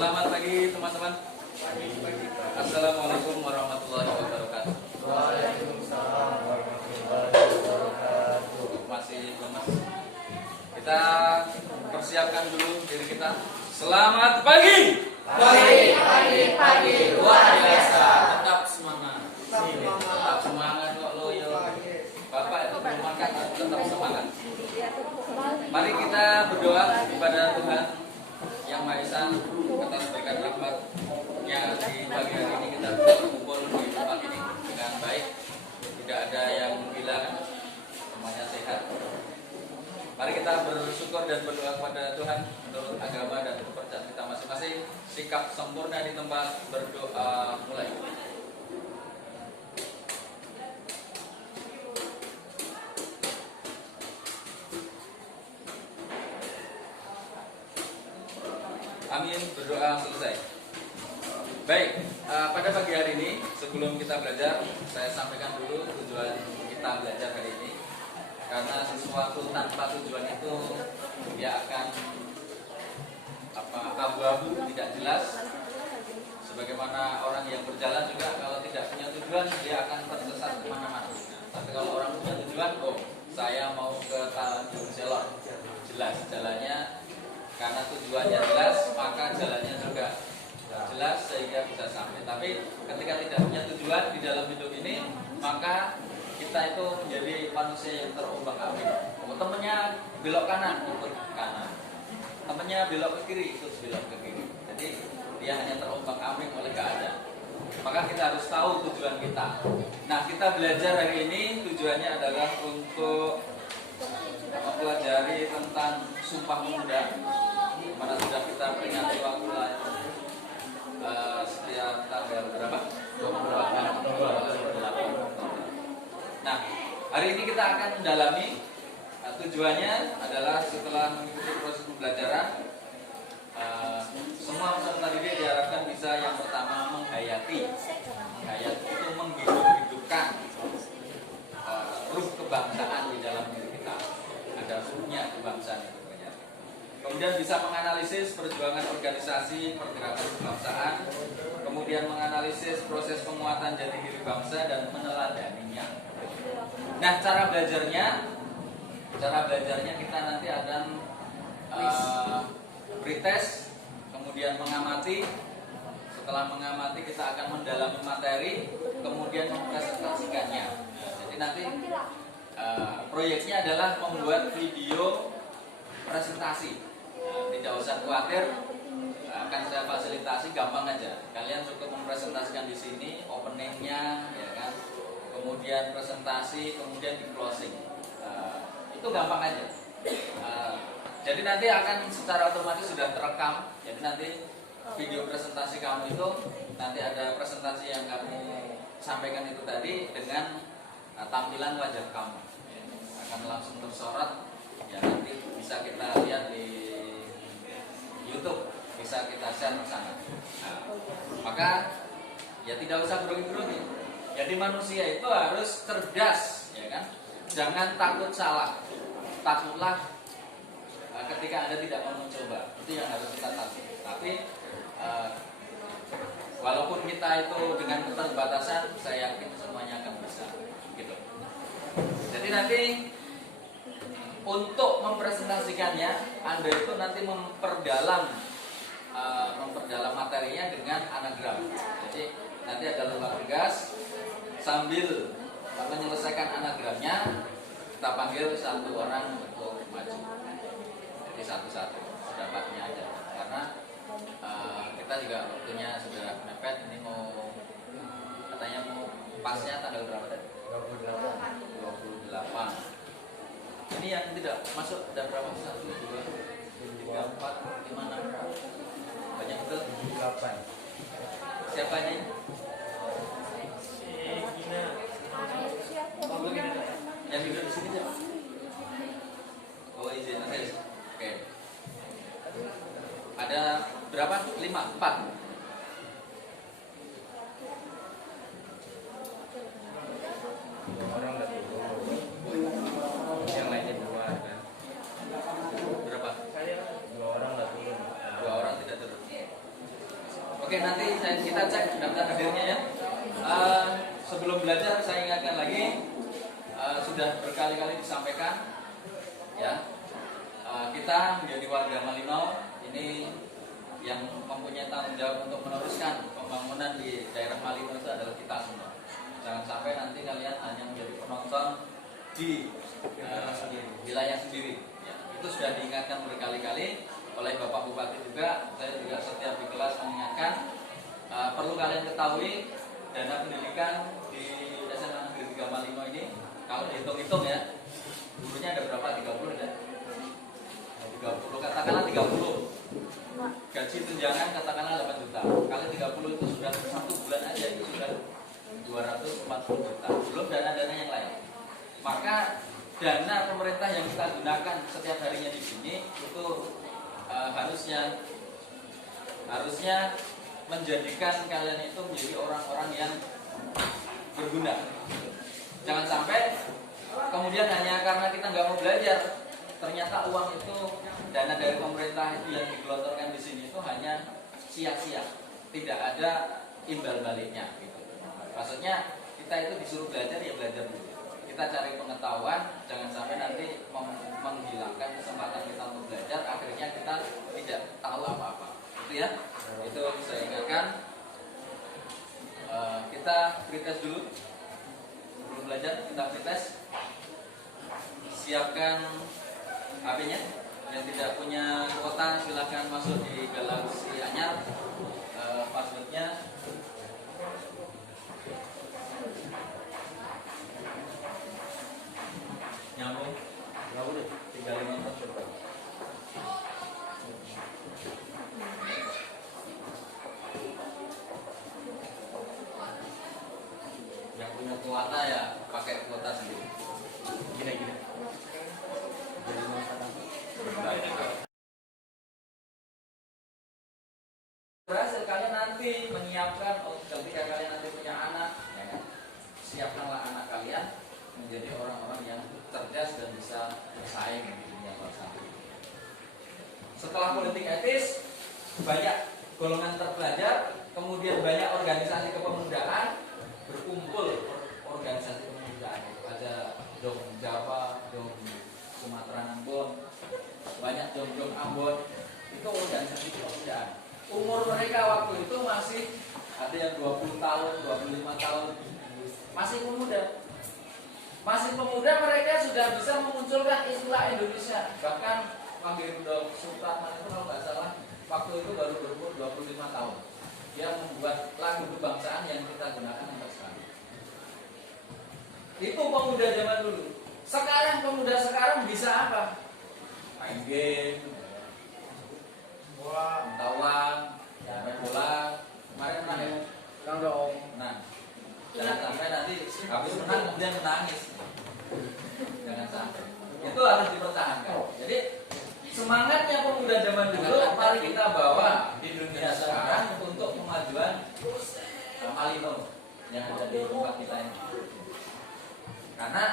Selamat pagi teman-teman. Assalamualaikum warahmatullahi wabarakatuh. Waalaikumsalam warahmatullahi wabarakatuh. Masih lemas. Kita persiapkan dulu diri kita. Selamat pagi. Pagi luar biasa. Tetap semangat. Tetap semangat kok loyo. Bapak itu belum makan, tetap semangat. Mari kita berdoa kepada Tuhan Yang Maha Esa atas berkat rahmat-Nya di pagi hari ini kita berkumpul di tempat ini dengan baik, tidak ada yang hilang, semuanya sehat. Mari kita bersyukur dan berdoa kepada Tuhan menurut agama dan kepercayaan kita masing-masing. Sikap sempurna di tempat berdoa mulai. Amin, berdoa selesai. Baik, pada pagi hari ini sebelum kita belajar, saya sampaikan dulu tujuan kita belajar hari ini. Karena sesuatu tanpa tujuan itu dia akan abu-abu, tidak jelas. Sebagaimana orang yang berjalan juga kalau tidak punya tujuan dia akan tersesat kemana-mana. Tapi kalau orang punya tujuan, saya mau ke Tanjung Selor, jelas jalannya. Karena tujuannya jelas, maka jalannya juga jelas sehingga bisa sampai. Tapi ketika tidak punya tujuan di dalam hidup ini, maka kita itu menjadi manusia yang terombang-ambing. Temennya belok kanan, ikut kanan. Temennya belok ke kiri, ikut belok ke kiri. Jadi dia hanya terombang-ambing oleh keadaan. Maka kita harus tahu tujuan kita. Nah, kita belajar hari ini tujuannya adalah untuk mempelajari tentang Sumpah Pemuda. Mana sudah kita peringati waktu lain setiap tanggal berapa? 28. Nah, hari ini kita akan mendalami tujuannya adalah setelah mengikuti proses pembelajaran, semua peserta didik diharapkan bisa yang pertama menghayati itu menghidup-hidupkan ruh kebangsaan di dalam diri kita. Ada ruhnya kebangsaan itu. Kemudian bisa menganalisis perjuangan organisasi pergerakan kebangsaan, kemudian menganalisis proses penguatan jati diri bangsa dan meneladaninya. Nah, cara belajarnya kita nanti akan pretest, kemudian mengamati. Setelah mengamati kita akan mendalami materi, kemudian mempresentasikannya. Jadi nanti proyeknya adalah membuat video presentasi. Tidak usah khawatir, akan saya fasilitasi, gampang aja. Kalian cukup mempresentasikan di sini, openingnya, ya kan. Kemudian presentasi, kemudian di closing. Itu gampang aja. Jadi nanti akan secara otomatis sudah terekam. Jadi nanti video presentasi kamu itu nanti ada presentasi yang kamu sampaikan itu tadi dengan tampilan wajah kamu. Akan langsung tersorot. Ya nanti bisa kita lihat di YouTube, bisa kita share ke sana. Maka ya tidak usah grogi-grogi. Jadi manusia itu harus cerdas, ya kan? Jangan takut salah. Takutlah ketika Anda tidak mau mencoba. Itu yang harus kita takut. Tapi walaupun kita itu dengan keterbatasan, saya yakin semuanya akan bisa. Gitu. Jadi nanti untuk mempresentasikannya, Anda itu nanti memperdalam materinya dengan anagram. Jadi nanti ada lembar tugas, sambil menyelesaikan anagramnya, kita panggil satu orang untuk maju. Jadi satu-satu, pendapatnya aja. Karena kita juga waktunya sudah mepet. Ini mau katanya mau pasnya tanggal berapa tadi? 28. Ini yang tidak masuk ada berapa? 1, 2, 3, 4, 5, 6. Banyak betul? 8. Siapa ini? Yang duduk di sini siapa? Izin. Oke. Ada berapa? 5, 4. Orang enggak turun. Yang lainnya 2 kan. Berapa? 2 orang enggak turun. 2 orang tidak turun. nanti kita cek daftar hadirnya ya. Sebelum belajar saya ingatkan lagi, sudah berkali-kali disampaikan ya, kita menjadi warga Malino ini yang mempunyai tanggung jawab untuk meneruskan pembangunan di daerah Malino itu adalah kita semua. Jangan sampai nanti kalian hanya menjadi penonton di wilayah sendiri ya. Itu sudah diingatkan berkali-kali oleh Bapak Bupati juga. Saya juga setiap di kelas mengingatkan, perlu kalian ketahui dana pendidikan di SMA Negeri 3 Malino ini kalau dihitung-hitung ya, gurunya ada berapa? 30 ya? 30, katakanlah 30. Gaji tunjangan katakanlah 8 juta. Kali 30 itu sudah 1 bulan aja itu sudah 240 juta. Belum dana-dana yang lain. Maka dana pemerintah yang kita gunakan setiap harinya di sini itu harusnya menjadikan kalian itu menjadi orang-orang yang berguna. Jangan sampai kemudian hanya karena kita nggak mau belajar, ternyata uang itu, dana dari pemerintah itu yang digelontorkan di sini itu hanya sia-sia, tidak ada imbal baliknya. Gitu. Maksudnya kita itu disuruh belajar ya belajar dulu. Kita cari pengetahuan, jangan sampai nanti menghilangkan kesempatan kita untuk belajar, akhirnya kita tidak tahu apa-apa. Itu ya, itu saya ingatkan. Kita pretest dulu. Sebelum belajar kita pretest. Siapkan HP-nya. Yang tidak punya kuota silahkan masuk di Galaxy Anyar. Passwordnya nyambung. Udah, tinggal 5 menit coba. Yang punya kuota ya pakai kuota sendiri. Gini. Berhasil kalian nanti menyiapkan, ketika kalian nanti punya anak, ya kan? Siapkanlah anak kalian menjadi orang-orang yang cerdas dan bisa bersaing di dunia luar. Setelah politik etis, banyak golongan terpelajar, kemudian banyak organisasi kepemudaan berkumpul. Organisasi kepemudaan ada Dong Jawa, Dong Sumatera Ambon, banyak Dong Ambon, itu organisasi kepemudaan. Umur mereka waktu itu masih ada yang 20 tahun, 25 tahun, masih pemuda. Masih pemuda mereka sudah bisa memunculkan istilah Indonesia. Bahkan Pangeran Dong Sutarman itu kalau nggak salah waktu itu baru berumur 25 tahun. Dia membuat lagu kebangsaan yang kita gunakan sampai sekarang. Itu pemuda zaman dulu. Sekarang pemuda sekarang bisa apa? Main game, bola, tawang, main bola. Kemarin menang ya? Menang dong. Menang. Jangan sampai nanti habis menang kemudian menangis. Jangan sampai. Itu harus dipertahankan. Jadi semangatnya pemuda zaman dulu mari kita bawa di dunia sekarang untuk kemajuan Malino yang ada di tempat kita ini. Karena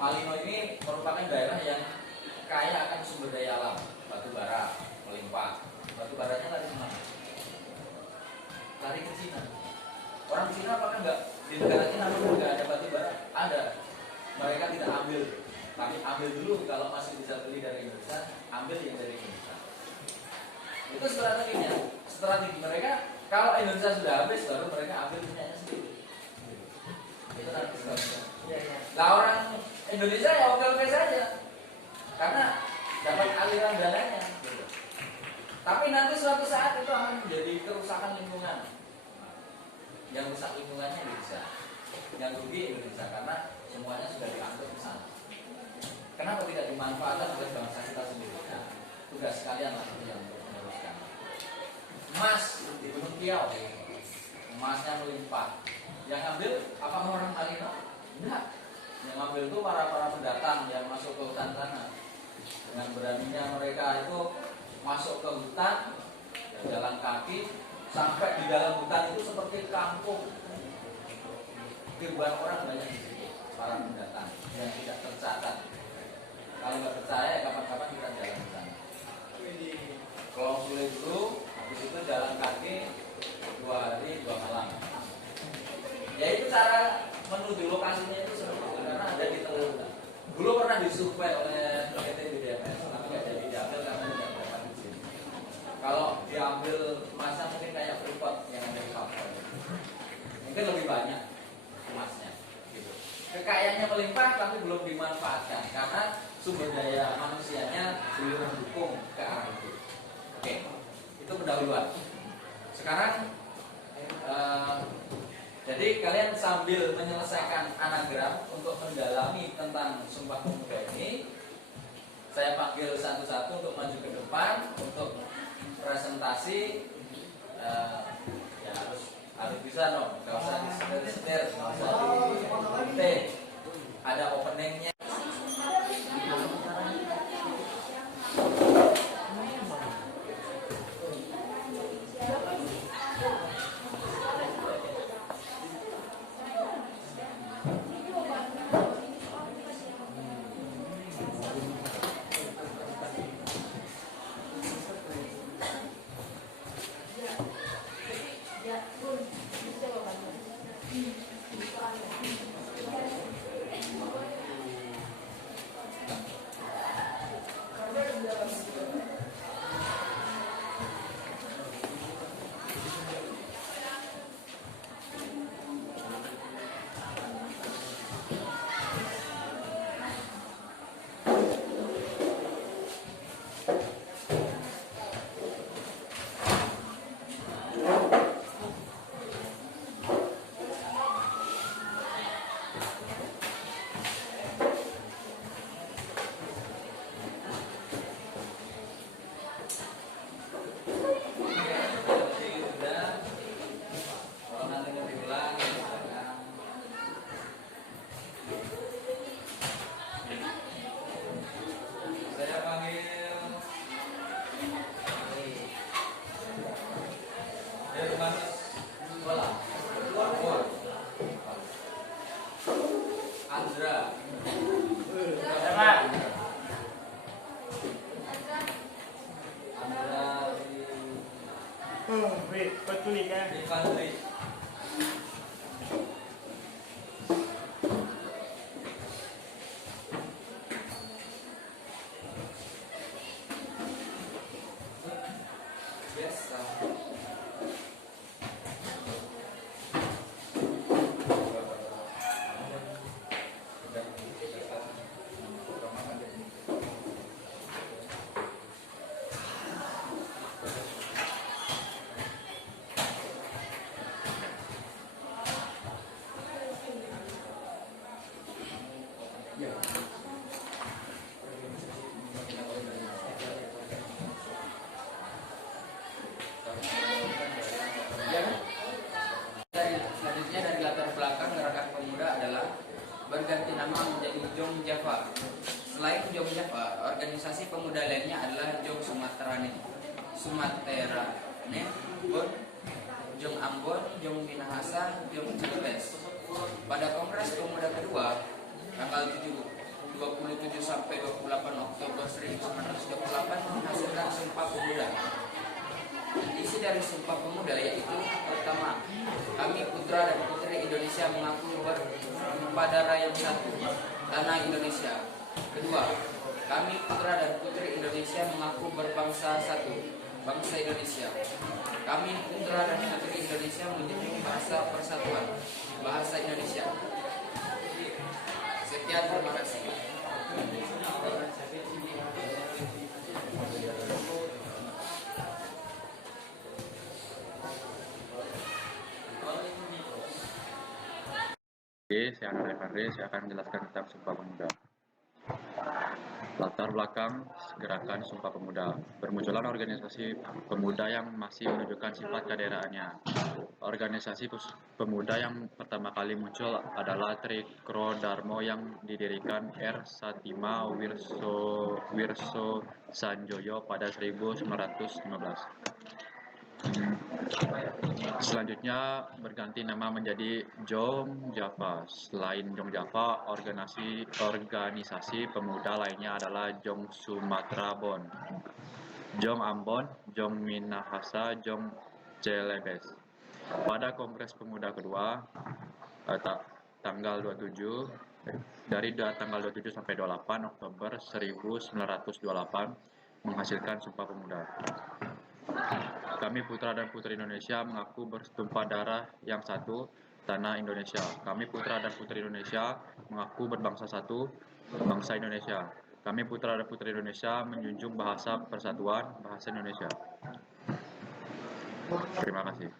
Malino ini merupakan daerah yang kaya akan sumber daya alam, batu bara melimpah. Batu baranya lari kemana? Lari ke Cina. Orang Cina apakah enggak di negara Cina enggak ada batu bara? Ada. Mereka tidak ambil. Tapi ambil dulu kalau masih bisa beli dari Indonesia, ambil yang dari Indonesia. Itu strateginya. Strategi mereka kalau Indonesia sudah habis baru mereka ambil punyanya sendiri. Itu nanti strategi. Lah orang Indonesia ya oke-oke saja. Karena dapat aliran dananya. Tapi nanti suatu saat itu akan menjadi kerusakan lingkungan. Yang rusak lingkungannya Indonesia, yang rugi Indonesia karena semuanya sudah diangkut ke sana. Kenapa tidak dimanfaatkan oleh bangsa kita sendiri? Nah, tugas kalian lah yang meneruskan. Emas di Gunung Kiau, emasnya melimpah. Yang ambil apakah orang Malino? Enggak. Yang ambil itu para pendatang yang masuk ke hutan sana. Dengan beraninya mereka itu masuk ke hutan, jalan kaki, sampai di dalam hutan itu seperti kampung. Ribuan orang banyak di situ, para pendatang yang tidak tercatat. Kalau nggak percaya, kapan-kapan kita jalan ke sana. Kolong Sule dulu, Di situ jalan kaki 2 hari 2 malam. Ya itu cara menuju lokasinya itu seru karena ada di tengah. Dulu pernah disuplai oleh PT BDMS, tapi nggak jadi diambil karena tidak dapat izin. Kalau diambil masa mungkin kayak Freeport yang ada di Papua, mungkin lebih banyak emasnya. Gitu. Kekayaannya melimpah tapi belum dimanfaatkan karena sumber daya manusianya belum mendukung ke arah itu. Oke, itu pendahuluan. Sekarang jadi kalian sambil menyelesaikan anagram untuk mendalami tentang Sumpah Pemuda ini, saya panggil satu-satu untuk maju ke depan untuk presentasi. Ya harus bisa dong, nggak usah disetir, nggak usah di ada openingnya. Selanjutnya dari latar belakang Gerakan Pemuda adalah berganti nama menjadi Jong Java. Selain Jong Java, organisasi pemuda lainnya adalah Jong Sumaterane, Bon, Jong Ambon, Jong Minahasa, Jong Cileres. Pada Kongres Pemuda kedua, tanggal 27 sampai 28 Oktober 1928 menghasilkan Sumpah Pemuda. Isi dari Sumpah Pemuda yaitu: pertama, kami putra dan putri Indonesia mengaku pada rakyat satu, tanah Indonesia. Kedua, kami putra dan putri Indonesia mengaku berbangsa satu, bangsa Indonesia. Kami putra dan putri Indonesia menjunjung bahasa persatuan, bahasa Indonesia. Sekian, terima kasih. Saya Andre Fahri, saya akan menjelaskan tentang Sumpah Pemuda. Latar belakang gerakan Sumpah Pemuda. Bermunculan organisasi pemuda yang masih menunjukkan sifat kedaerahannya. Organisasi pemuda yang pertama kali muncul adalah Trikro Darmo yang didirikan R. Satima Wirso Sanjoyo pada 1915. Selanjutnya berganti nama menjadi Jong Java. Selain Jong Java, organisasi pemuda lainnya adalah Jong Sumatera Bon. Jong Ambon, Jong Minahasa, Jong Celebes. Pada Kongres Pemuda kedua, tanggal 27, tanggal 27 sampai 28 Oktober 1928 menghasilkan Sumpah Pemuda. Kami putra dan putri Indonesia mengaku bertumpah darah yang satu, tanah Indonesia. Kami putra dan putri Indonesia mengaku berbangsa satu, bangsa Indonesia. Kami putra dan putri Indonesia menjunjung bahasa persatuan, bahasa Indonesia. Terima kasih.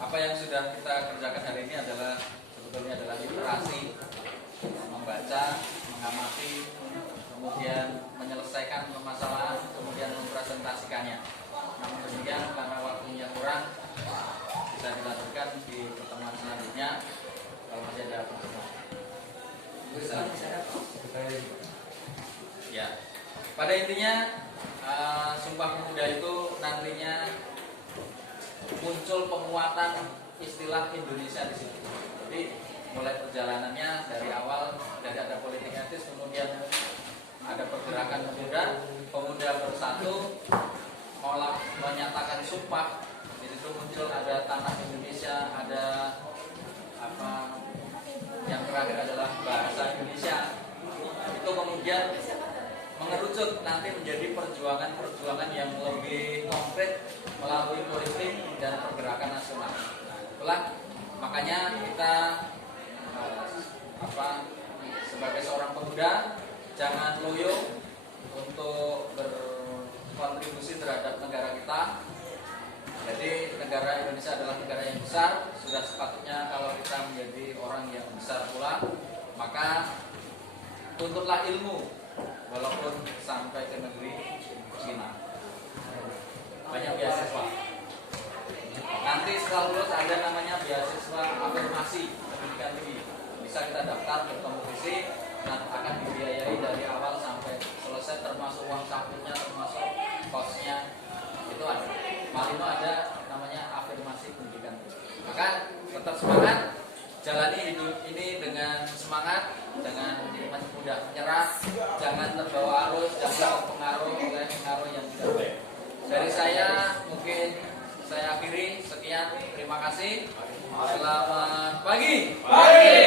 Apa yang sudah kita kerjakan hari ini adalah sebetulnya adalah literasi, membaca, mengamati, kemudian menyelesaikan permasalahan, kemudian mempresentasikannya. Namun demikian karena waktunya kurang, bisa dilanjutkan di pertemuan selanjutnya. Kalau masih ada pertemuan. Ya, pada intinya Sumpah Pemuda itu nantinya muncul penguatan istilah Indonesia di situ. Jadi mulai perjalanannya dari awal, dari ada politik etis, kemudian ada pergerakan pemuda bersatu, menyatakan sumpah. Di situ muncul ada tanah Indonesia, ada yang terakhir adalah bahasa Indonesia. Itu kemudian mengerucut nanti menjadi perjuangan yang lebih konkret melalui politik dan pergerakan nasional. Nah, itulah makanya kita sebagai seorang pemuda jangan loyo untuk berkontribusi terhadap negara kita. Jadi negara Indonesia adalah negara yang besar, sudah sepatutnya kalau kita menjadi orang yang besar pula, maka tuntutlah ilmu walaupun sampai ke negeri Cina. Banyak beasiswa. Nanti setelah lulus ada namanya beasiswa afirmasi pendidikan tinggi. Bisa kita daftar ke kompetisi dan akan dibiayai dari awal sampai selesai, termasuk uang sakunya, termasuk kosnya. Itu ada. Malino ada namanya afirmasi pendidikan tinggi. Maka tetap semangat, jalani hidup ini dengan semangat, jangan mudah menyerah, jangan terbawa arus, jangan terpengaruh oleh pengaruh yang tidak baik. Dari saya mungkin saya akhiri, sekian, terima kasih. Selamat pagi. Pagi.